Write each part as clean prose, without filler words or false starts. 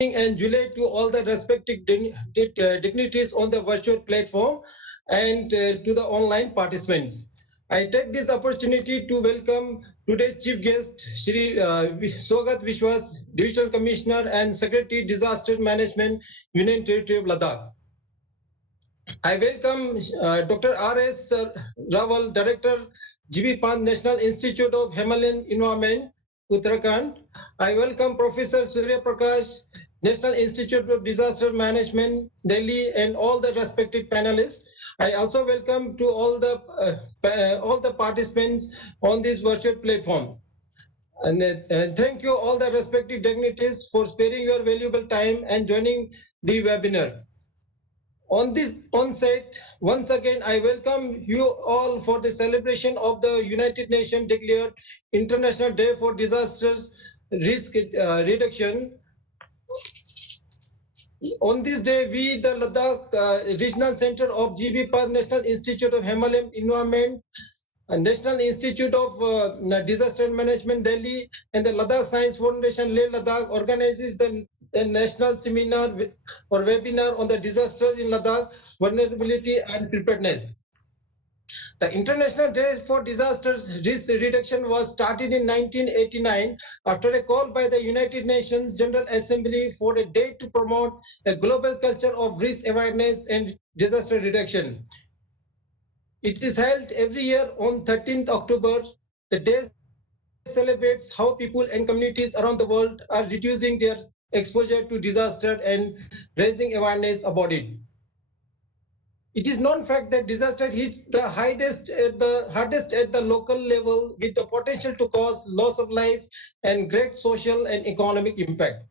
and July to all the respective dignitaries on the virtual platform and to the online participants. I take this opportunity to welcome today's chief guest, Shri Sogat Vishwas, Divisional Commissioner and Secretary Disaster Management, Union Territory of Ladakh. I welcome Dr. R.S. Rawal, Director, Pant National Institute of Himalayan Environment, Uttarakhand. I welcome Professor Surya Prakash, National Institute of Disaster Management, Delhi, and all the respective panelists. I also welcome to all the participants on this virtual platform. And thank you all the respective dignitaries for sparing your valuable time and joining the webinar. On this onset, once again, I welcome you all for the celebration of the United Nations declared International Day for Disaster Risk Reduction. On this day, we, the Ladakh Regional Center of Pant National Institute of Himalayan Environment, National Institute of Disaster Management, Delhi, and the Ladakh Science Foundation, Leh-Ladakh organizes the national seminar or webinar on the disasters in Ladakh, vulnerability and preparedness. The International Day for Disaster Risk Reduction was started in 1989 after a call by the United Nations General Assembly for a day to promote a global culture of risk awareness and disaster reduction. It is held every year on 13th October. The day celebrates how people and communities around the world are reducing their exposure to disaster and raising awareness about it. It is known fact that disaster hits the hardest at the local level with the potential to cause loss of life and great social and economic impact.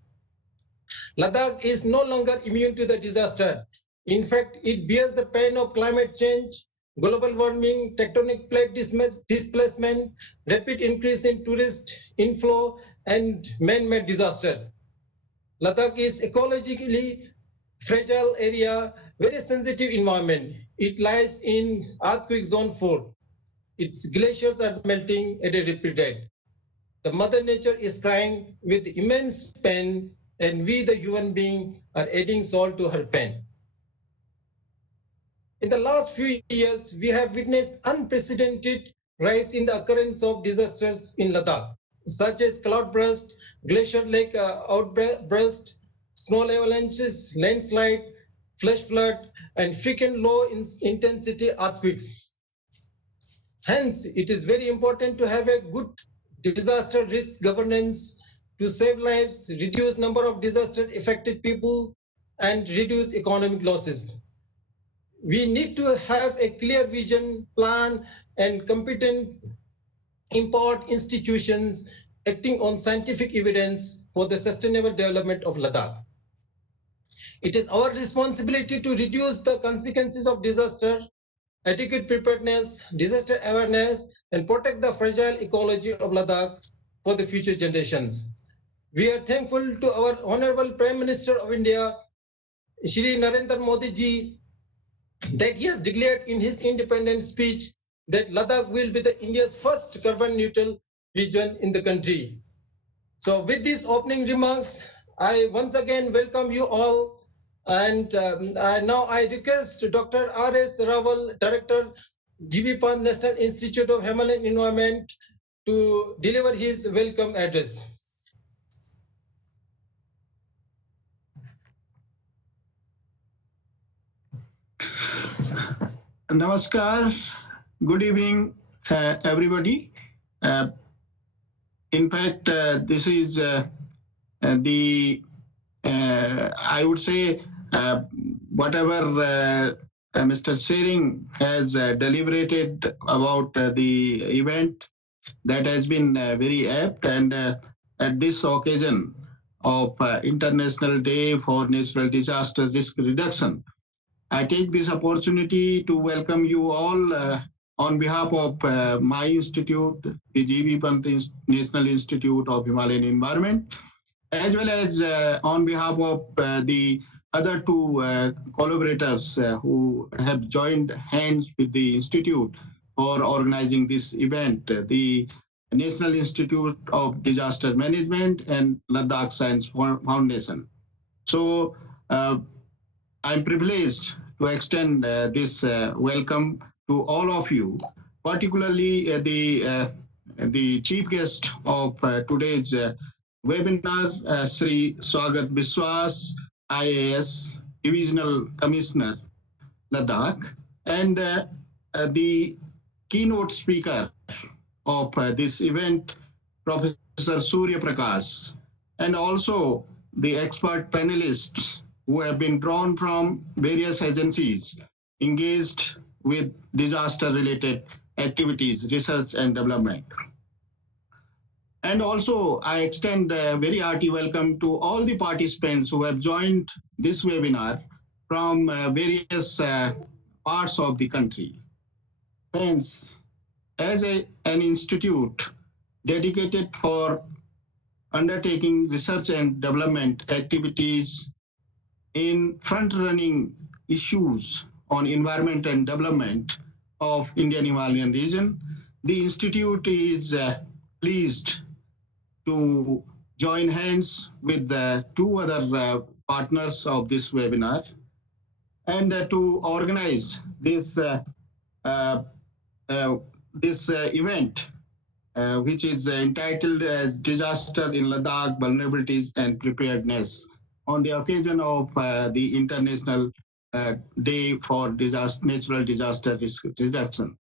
Ladakh is no longer immune to the disaster. In fact, it bears the pain of climate change, global warming, tectonic plate displacement, rapid increase in tourist inflow, and man-made disaster. Ladakh is ecologically fragile area, very sensitive environment. It lies in earthquake zone 4. Its glaciers are melting at a rapid rate. The mother nature is crying with immense pain, and we, the human being, are adding salt to her pain. In the last few years, we have witnessed unprecedented rise in the occurrence of disasters in Ladakh, such as cloudburst, glacier lake outburst, snow avalanches, landslide, flash flood, and frequent low-intensity earthquakes. Hence, it is very important to have a good disaster risk governance to save lives, reduce number of disaster-affected people, and reduce economic losses. We need to have a clear vision, plan, and competent empowered institutions acting on scientific evidence for the sustainable development of Ladakh. It is our responsibility to reduce the consequences of disaster, adequate preparedness, disaster awareness, and protect the fragile ecology of Ladakh for the future generations. We are thankful to our Honorable Prime Minister of India, Shri Narendra Modi ji, that he has declared in his independence speech that Ladakh will be the India's first carbon neutral region in the country. So with these opening remarks, I once again welcome you all. And now I request Dr. R.S. Rawal, Director, Pant National Institute of Himalayan Environment, to deliver his welcome address. Namaskar. Good evening, everybody. In fact, this is the, I would say, whatever Mr. Sering has deliberated about the event, that has been very apt. And at this occasion of International Day for Natural Disaster Risk Reduction, I take this opportunity to welcome you all on behalf of my institute, the G.V. Pant National Institute of Himalayan Environment, as well as on behalf of the other two collaborators who have joined hands with the institute for organizing this event, the National Institute of Disaster Management and Ladakh Science Foundation. So I'm privileged to extend this welcome to all of you, particularly the chief guest of today's webinar, Sri Swagat Biswas, IAS Divisional Commissioner, Ladakh, and the keynote speaker of this event, Professor Surya Prakash, and also the expert panelists who have been drawn from various agencies engaged with disaster related activities, research, and development. And also, I extend a very hearty welcome to all the participants who have joined this webinar from various parts of the country. Friends, as an institute dedicated for undertaking research and development activities in front-running issues on environment and development of Indian Himalayan region, the Institute is pleased to join hands with the two other partners of this webinar and to organize this uh, event, which is entitled as Disaster in Ladakh, Vulnerabilities and Preparedness, on the occasion of the International Day for Natural Disaster Risk Reduction.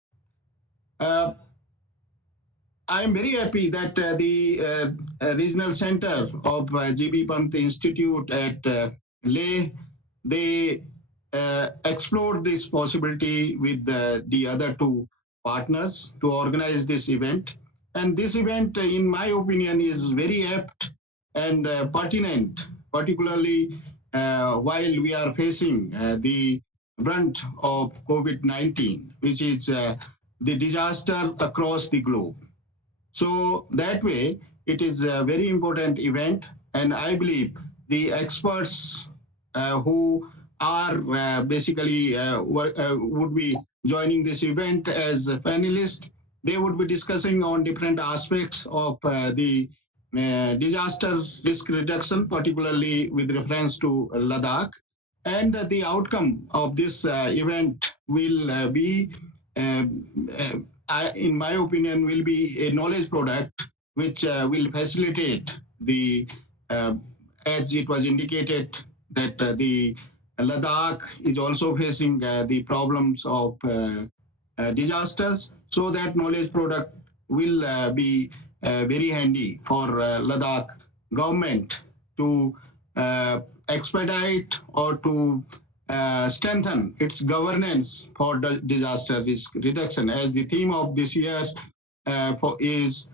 I am very happy that the regional center of GB Pant Institute at Leh, they explored this possibility with the other two partners to organize this event. And this event, in my opinion, is very apt and pertinent, particularly while we are facing the brunt of COVID-19, which is the disaster across the globe. So that way, it is a very important event, and I believe the experts who are basically would be joining this event as a panelist. They would be discussing on different aspects of the disaster risk reduction, particularly with reference to Ladakh. And the outcome of this event will be in my opinion, will be a knowledge product which will facilitate the, as it was indicated, that the Ladakh is also facing the problems of disasters. So that knowledge product will be very handy for Ladakh government to expedite or to strengthen its governance for disaster risk reduction, as the theme of this year is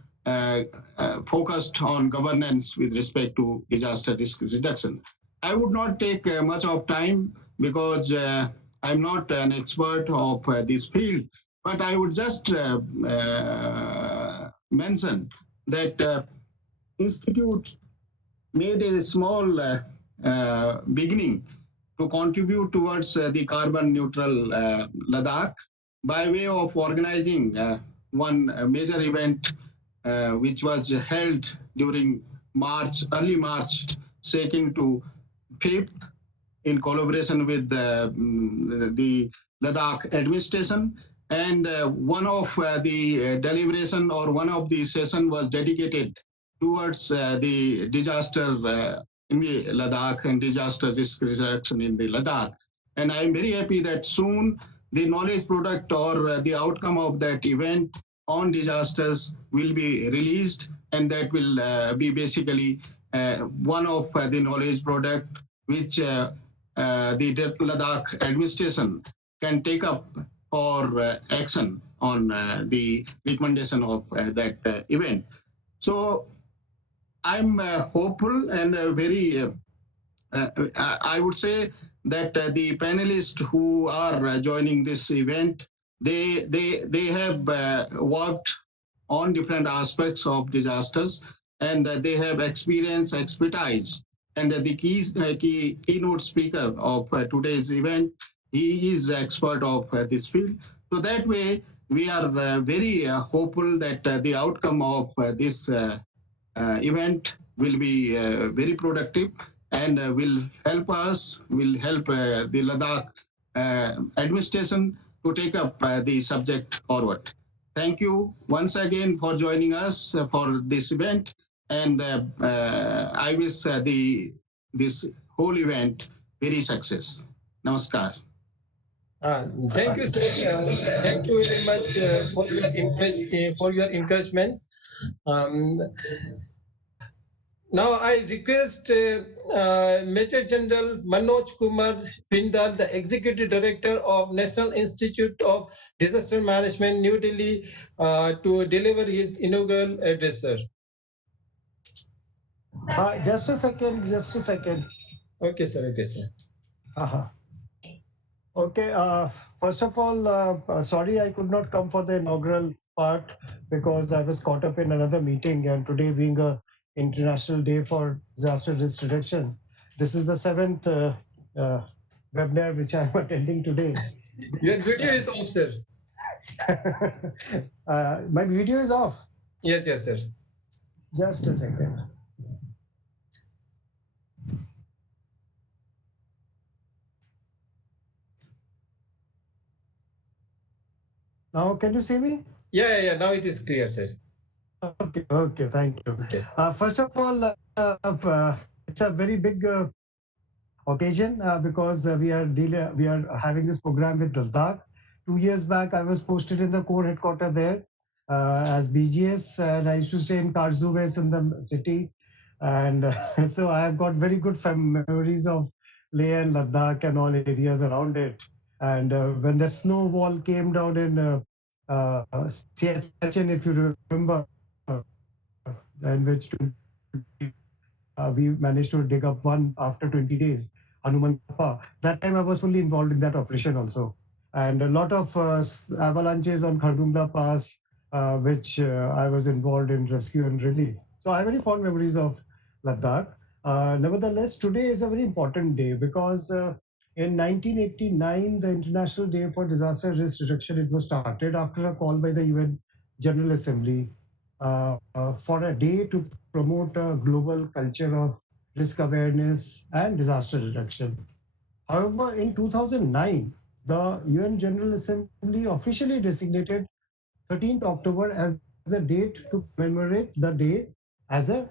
focused on governance with respect to disaster risk reduction. I would not take much of time because I'm not an expert of this field, but I would just mention that Institute made a small beginning to contribute towards the carbon neutral Ladakh by way of organizing one major event which was held during early March 2nd to 5th, in collaboration with the Ladakh administration. And one of the deliberation or one of the session was dedicated towards the disaster in the Ladakh and disaster risk reduction in the Ladakh. And I'm very happy that soon the knowledge product or the outcome of that event on disasters will be released, and that will be basically one of the knowledge product which the Ladakh administration can take up for action on the recommendation of that event. So I'm hopeful and very, I would say that the panelists who are joining this event, they have worked on different aspects of disasters, and they have experience, expertise. And the keynote speaker of today's event, he is expert of this field. So that way, we are very hopeful that the outcome of this event will be very productive, and will help the Ladakh administration to take up the subject forward. Thank you once again for joining us for this event, and I wish this whole event very success. Namaskar. Thank you, sir. Thank you very much for your encouragement. Um, Now I request Major General Manoj Kumar Pindar, the Executive Director of National Institute of Disaster Management, New Delhi, to deliver his inaugural address, sir. Just a second, just a second. Okay, sir. Okay, sir. Uh-huh. Okay, first of all, sorry I could not come for the inaugural part because I was caught up in another meeting, and today being a International Day for Disaster Risk Reduction, this is the seventh webinar which I'm attending today. Your video is off, sir. My video is off. Yes, yes, sir. Just a second. Now, can you see me? Yeah. Now it is clear, sir. Okay, thank you. Yes. First of all, it's a very big occasion because we are having this program with Ladakh. 2 years back, I was posted in the core headquarters there as BGS, and I used to stay in Karzuves in the city, and so I have got very good memories of Leh and Ladakh and all areas around it. And when the snow wall came down in Siachen, if you remember, in which we managed to dig up one after 20 days, Hanuman Kappa. That time I was fully involved in that operation also. And a lot of avalanches on Khardungla Pass, which I was involved in rescue and relief. So I have very fond memories of Ladakh. Nevertheless, today is a very important day because in 1989, the International Day for Disaster Risk Reduction, it was started after a call by the UN General Assembly for a day to promote a global culture of risk awareness and disaster reduction. However, in 2009, the UN General Assembly officially designated 13th October as a date to commemorate the day as a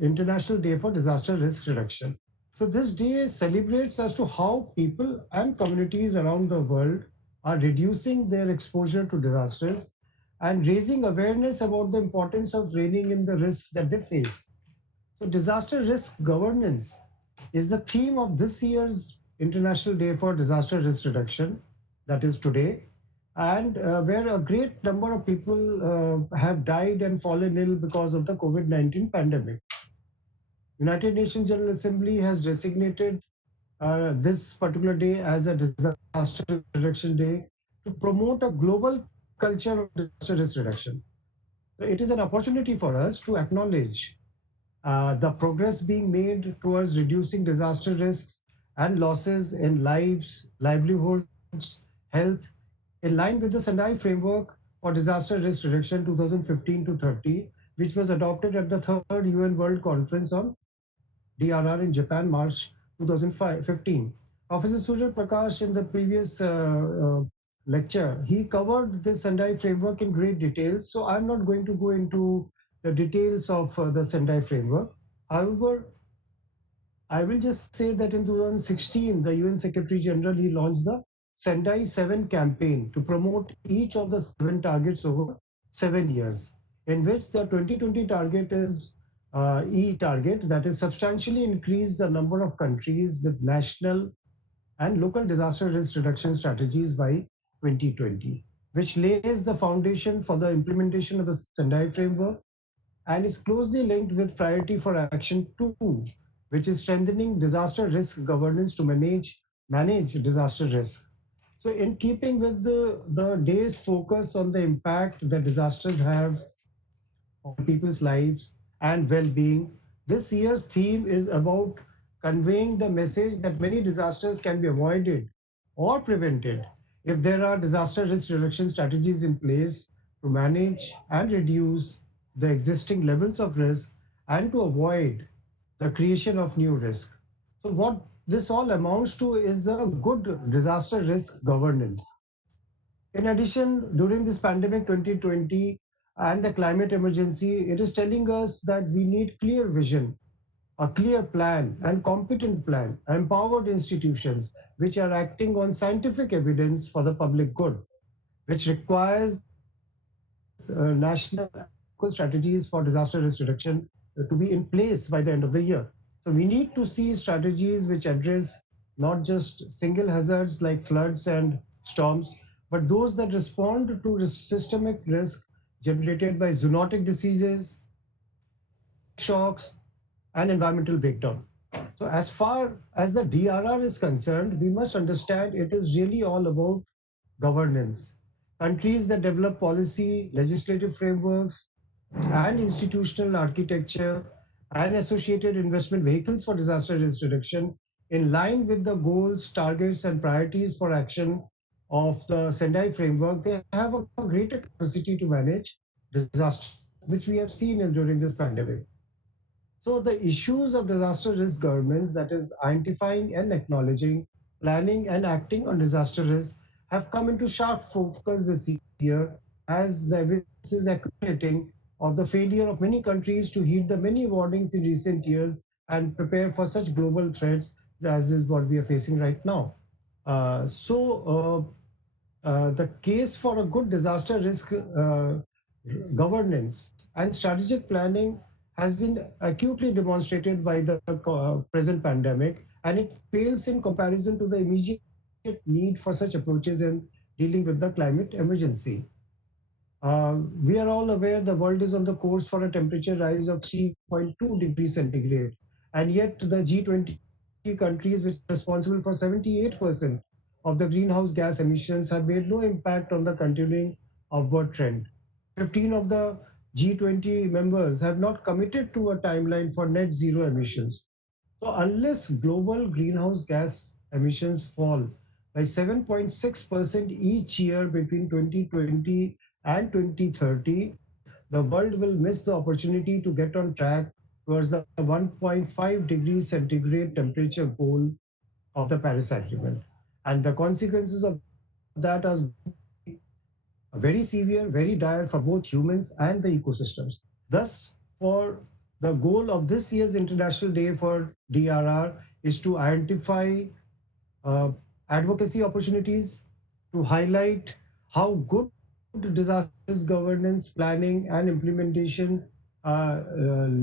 International Day for Disaster Risk Reduction. So this day celebrates as to how people and communities around the world are reducing their exposure to disasters and raising awareness about the importance of reining in the risks that they face. So, disaster risk governance is the theme of this year's International Day for Disaster Risk Reduction, that is today, and where a great number of people have died and fallen ill because of the COVID-19 pandemic. United Nations General Assembly has designated this particular day as a disaster reduction day to promote a global culture of disaster risk reduction. So it is an opportunity for us to acknowledge the progress being made towards reducing disaster risks and losses in lives, livelihoods, health, in line with the Sendai Framework for Disaster Risk Reduction 2015 to 30, which was adopted at the third UN World Conference on DRR in Japan, March 2015. Professor Surya Prakash, in the previous lecture, he covered the Sendai framework in great detail. So I'm not going to go into the details of the Sendai framework. However, I will just say that in 2016, the UN Secretary General, he launched the Sendai 7 campaign to promote each of the 7 targets over 7 years, in which the 2020 target is E target, that is substantially increase the number of countries with national and local disaster risk reduction strategies by 2020, which lays the foundation for the implementation of the Sendai framework and is closely linked with priority for action 2, which is strengthening disaster risk governance to manage disaster risk. So in keeping with the day's focus on the impact that disasters have on people's lives and well-being, this year's theme is about conveying the message that many disasters can be avoided or prevented if there are disaster risk reduction strategies in place to manage and reduce the existing levels of risk and to avoid the creation of new risk. So what this all amounts to is a good disaster risk governance. In addition, during this pandemic 2020 and the climate emergency, it is telling us that we need clear vision, a clear plan and competent plan, empowered institutions which are acting on scientific evidence for the public good, which requires national and local strategies for disaster risk reduction to be in place by the end of the year. So we need to see strategies which address not just single hazards like floods and storms, but those that respond to systemic risk generated by zoonotic diseases, seismic shocks, and environmental breakdown. So as far as the DRR is concerned, we must understand it is really all about governance. Countries that develop policy, legislative frameworks, and institutional architecture and associated investment vehicles for disaster risk reduction in line with the goals, targets, and priorities for action of the Sendai framework, they have a greater capacity to manage disasters, which we have seen during this pandemic. So the issues of disaster risk governments, that is identifying and acknowledging, planning and acting on disaster risk, have come into sharp focus this year as the evidence is accumulating of the failure of many countries to heed the many warnings in recent years and prepare for such global threats as is what we are facing right now. The case for a good disaster risk governance and strategic planning has been acutely demonstrated by the present pandemic, and it pales in comparison to the immediate need for such approaches in dealing with the climate emergency. We are all aware the world is on the course for a temperature rise of 3.2 degrees centigrade, and yet the G20 countries, which are responsible for 78% of the greenhouse gas emissions, have made no impact on the continuing upward trend. 15 of the G20 members have not committed to a timeline for net zero emissions. So, unless global greenhouse gas emissions fall by 7.6% each year between 2020 and 2030, the world will miss the opportunity to get on track towards the 1.5 degrees centigrade temperature goal of the Paris Agreement. And the consequences of that are very severe, very dire for both humans and the ecosystems. Thus, for the goal of this year's International Day for DRR is to identify advocacy opportunities, to highlight how good disaster risk governance, planning, and implementation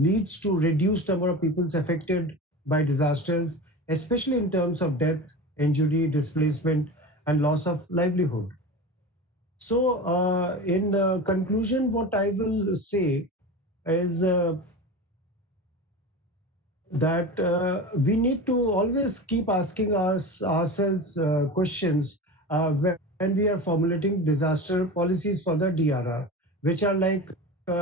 leads to reduced number of people affected by disasters, especially in terms of death, injury, displacement, and loss of livelihood. So, in conclusion, what I will say is that we need to always keep asking ourselves questions when we are formulating disaster policies for the DRR, which are like,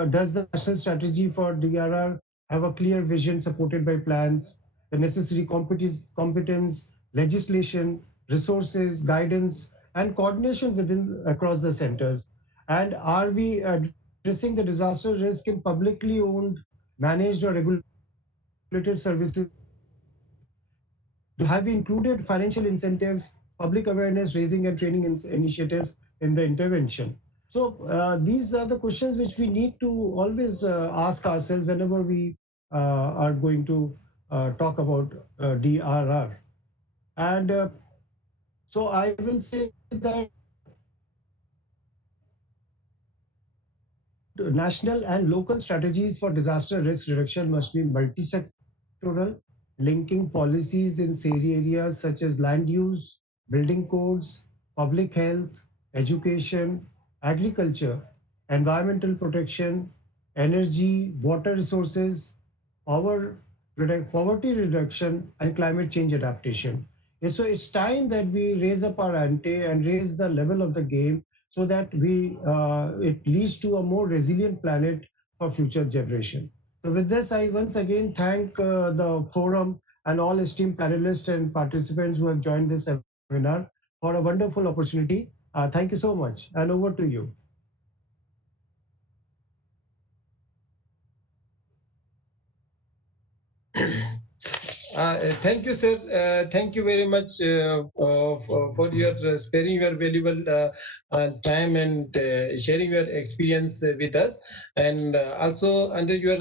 does the national strategy for DRR have a clear vision supported by plans, the necessary competence, legislation, resources, guidance, and coordination within across the centers? And are we addressing the disaster risk in publicly owned, managed, or regulated services in a systematic way? Do have we included financial incentives, public awareness raising, and training initiatives in the intervention? So these are the questions which we need to always ask ourselves whenever we are going to talk about DRR. And so I will say that national and local strategies for disaster risk reduction must be multi-sectoral, linking policies in areas such as land use, building codes, public health, education, agriculture, environmental protection, energy, water resources, poverty reduction, and climate change adaptation. And so it's time that we raise up our ante and raise the level of the game so that we it leads to a more resilient planet for future generation. So with this, I once again thank the forum and all esteemed panelists and participants who have joined this seminar for a wonderful opportunity. Thank you so much, and over to you. Thank you, sir. Thank you very much for your sparing your valuable time and sharing your experience with us. And also, under your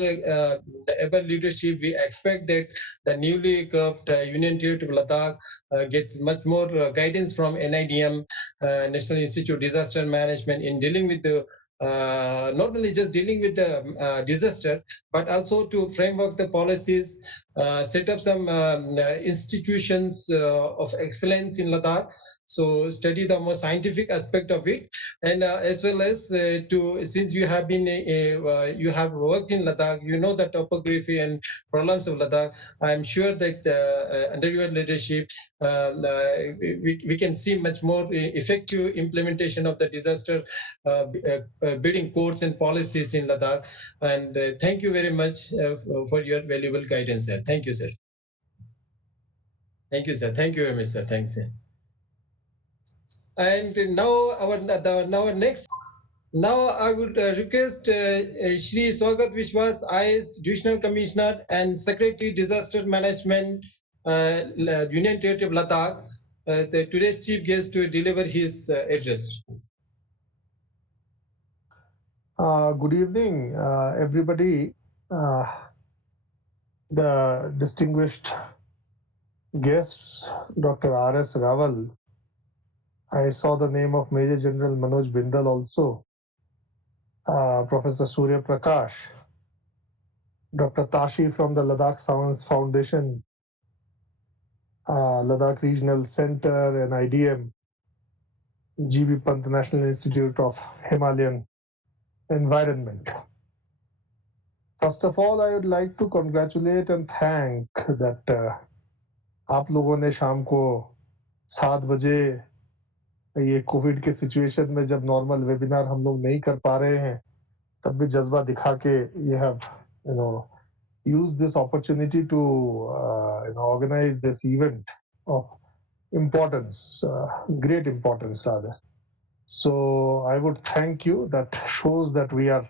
able leadership, we expect that the newly carved Union Territory of Ladakh gets much more guidance from NIDM, National Institute of Disaster Management, in dealing with the not only just dealing with the disaster, but also to framework the policies, set up some institutions of excellence in Ladakh. So study the more scientific aspect of it, and as well as to, since you have been you have worked in Ladakh, you know the topography and problems of Ladakh. I'm sure that under your leadership, we can see much more effective implementation of the disaster bidding codes and policies in Ladakh. And thank you very much for your valuable guidance, sir. Thank you, sir. Thank you, sir. Thank you very much, sir. Thanks, sir. And now next. Now I would request Shri Swagat Vishwas, IS Divisional Commissioner and Secretary Disaster Management, Union Territory of Ladakh, today's chief guest, to deliver his address. Good evening, everybody. The distinguished guests, Dr. R.S. Rawal. I saw the name of Major General Manoj Bindal also. Professor Surya Prakash. Dr. Tashi from the Ladakh Science Foundation, Ladakh Regional Center, NIDM, GB Pant National Institute of Himalayan Environment. First of all, I would like to congratulate and thank that आप लोगों ने शाम को 7 बजे ये Covid के situation में जब नॉर्मल वेबिनार हम लोग नहीं कर पा रहे हैं, तब भी जज्बा दिखा के you have used this opportunity to organize this event of importance, great importance rather. So I would thank you. That shows that we are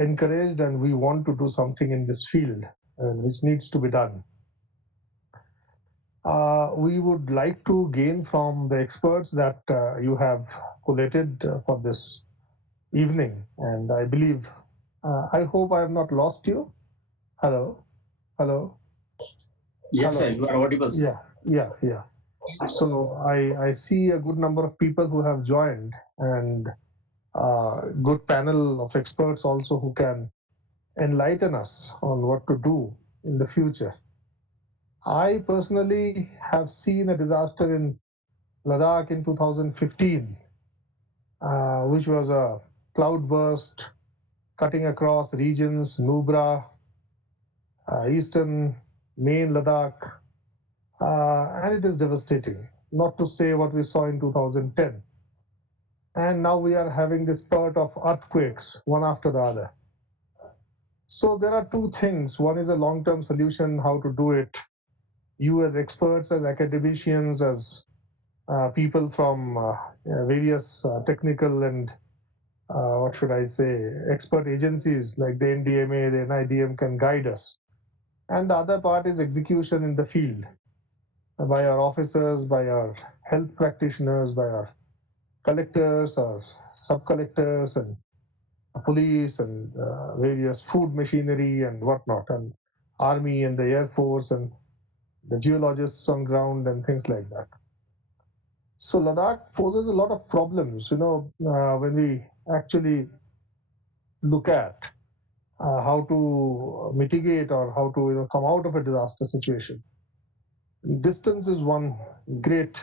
encouraged and we want to do something in this field, which needs to be done. We would like to gain from the experts that you have collated for this evening, and I believe, I hope I have not lost you. Hello. Yes, Hello. sir, you are audible, sir. Yeah. So I see a good number of people who have joined, and good panel of experts also who can enlighten us on what to do in the future. I personally have seen a disaster in Ladakh in 2015, which was a cloudburst cutting across regions, Nubra, eastern main Ladakh, and it is devastating, not to say what we saw in 2010. And now we are having this spurt of earthquakes, one after the other. So there are two things. One is a long-term solution, how to do it. You as experts, as academicians, as people from various technical and what should I say, expert agencies like the NDMA, the NIDM can guide us. And the other part is execution in the field by our officers, by our health practitioners, by our collectors or sub-collectors and police and various food machinery and whatnot, and army and the air force and the geologists on ground and things like that. So Ladakh poses a lot of problems, when we actually look at how to mitigate or how to come out of a disaster situation. Distance is one great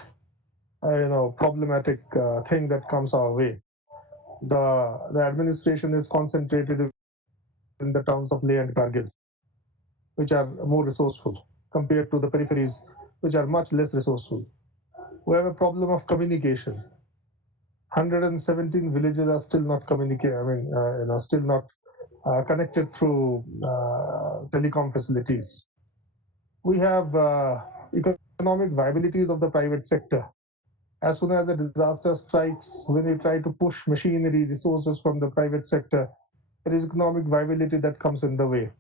problematic thing that comes our way. The administration is concentrated in the towns of Leh and Kargil, which are more resourceful compared to the peripheries, which are much less resourceful. We have a problem of communication. 117 villages are still not still not connected through telecom facilities. We have economic viabilities of the private sector. As soon as a disaster strikes, when you try to push machinery, resources from the private sector, there is economic viability that comes in the way.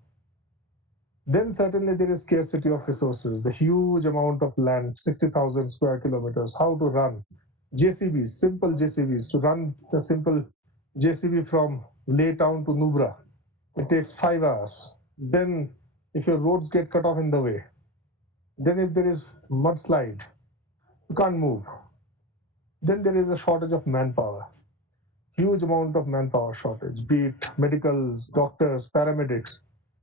Then certainly there is scarcity of resources, the huge amount of land, 60,000 square kilometers, how to run JCBs, simple JCBs, to run the simple JCB from Leh town to Nubra. It takes 5 hours. Then if your roads get cut off in the way, then if there is mudslide, you can't move. Then there is a shortage of manpower, huge amount of manpower shortage, be it medicals, doctors, paramedics,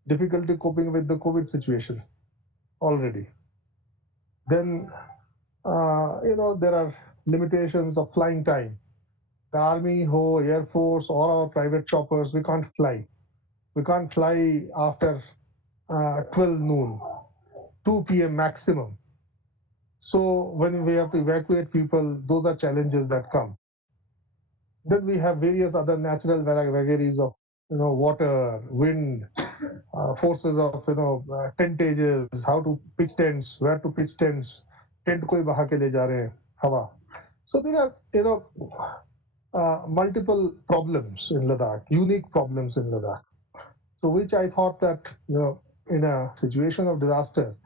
difficulty coping with the COVID situation already. Then, there are limitations of flying time. The Army, Air Force, or our private choppers, we can't fly. We can't fly after 12 noon, 2 p.m. maximum. So when we have to evacuate people, those are challenges that come. Then we have various other natural vagaries of water, wind, forces of tentages, how to pitch tents, where to pitch tents, tent koi baha ke le ja rahe hain, hawa. So there are multiple problems in Ladakh, unique problems in Ladakh. So which I thought that in a situation of disaster,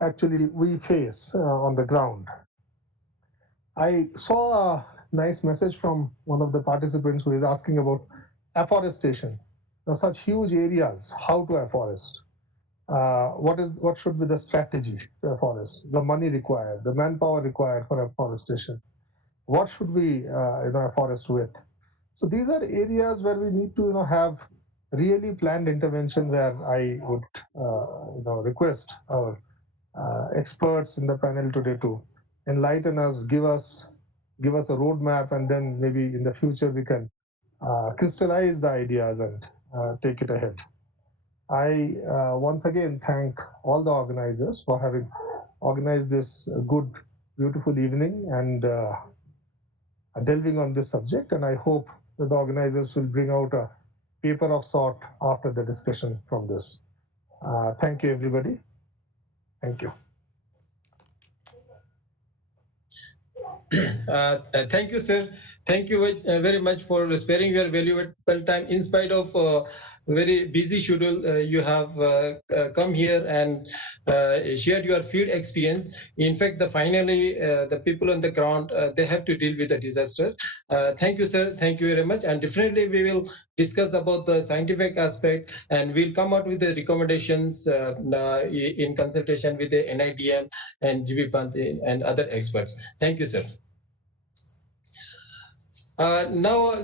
actually we face on the ground. I saw a nice message from one of the participants who is asking about afforestation. Now, such huge areas, how to afforest? What should be the strategy to afforest? The money required, the manpower required for afforestation. What should we afforest with? So these are areas where we need to have really planned intervention. Where I would request our experts in the panel today to enlighten us, give us a roadmap, and then maybe in the future we can crystallize the ideas and take it ahead. I once again thank all the organizers for having organized this good, beautiful evening and delving on this subject, and I hope that the organizers will bring out a paper of sort after the discussion from this. Thank you, everybody. Thank you. Thank you, sir. Thank you very much for sparing your valuable time. In spite of very busy schedule, you have come here and shared your field experience. In fact, finally, the people on the ground, they have to deal with the disaster. Thank you, sir. Thank you very much. And definitely we will discuss about the scientific aspect, and we'll come out with the recommendations in consultation with the NIDM and GB Pant and other experts. Thank you, sir. Now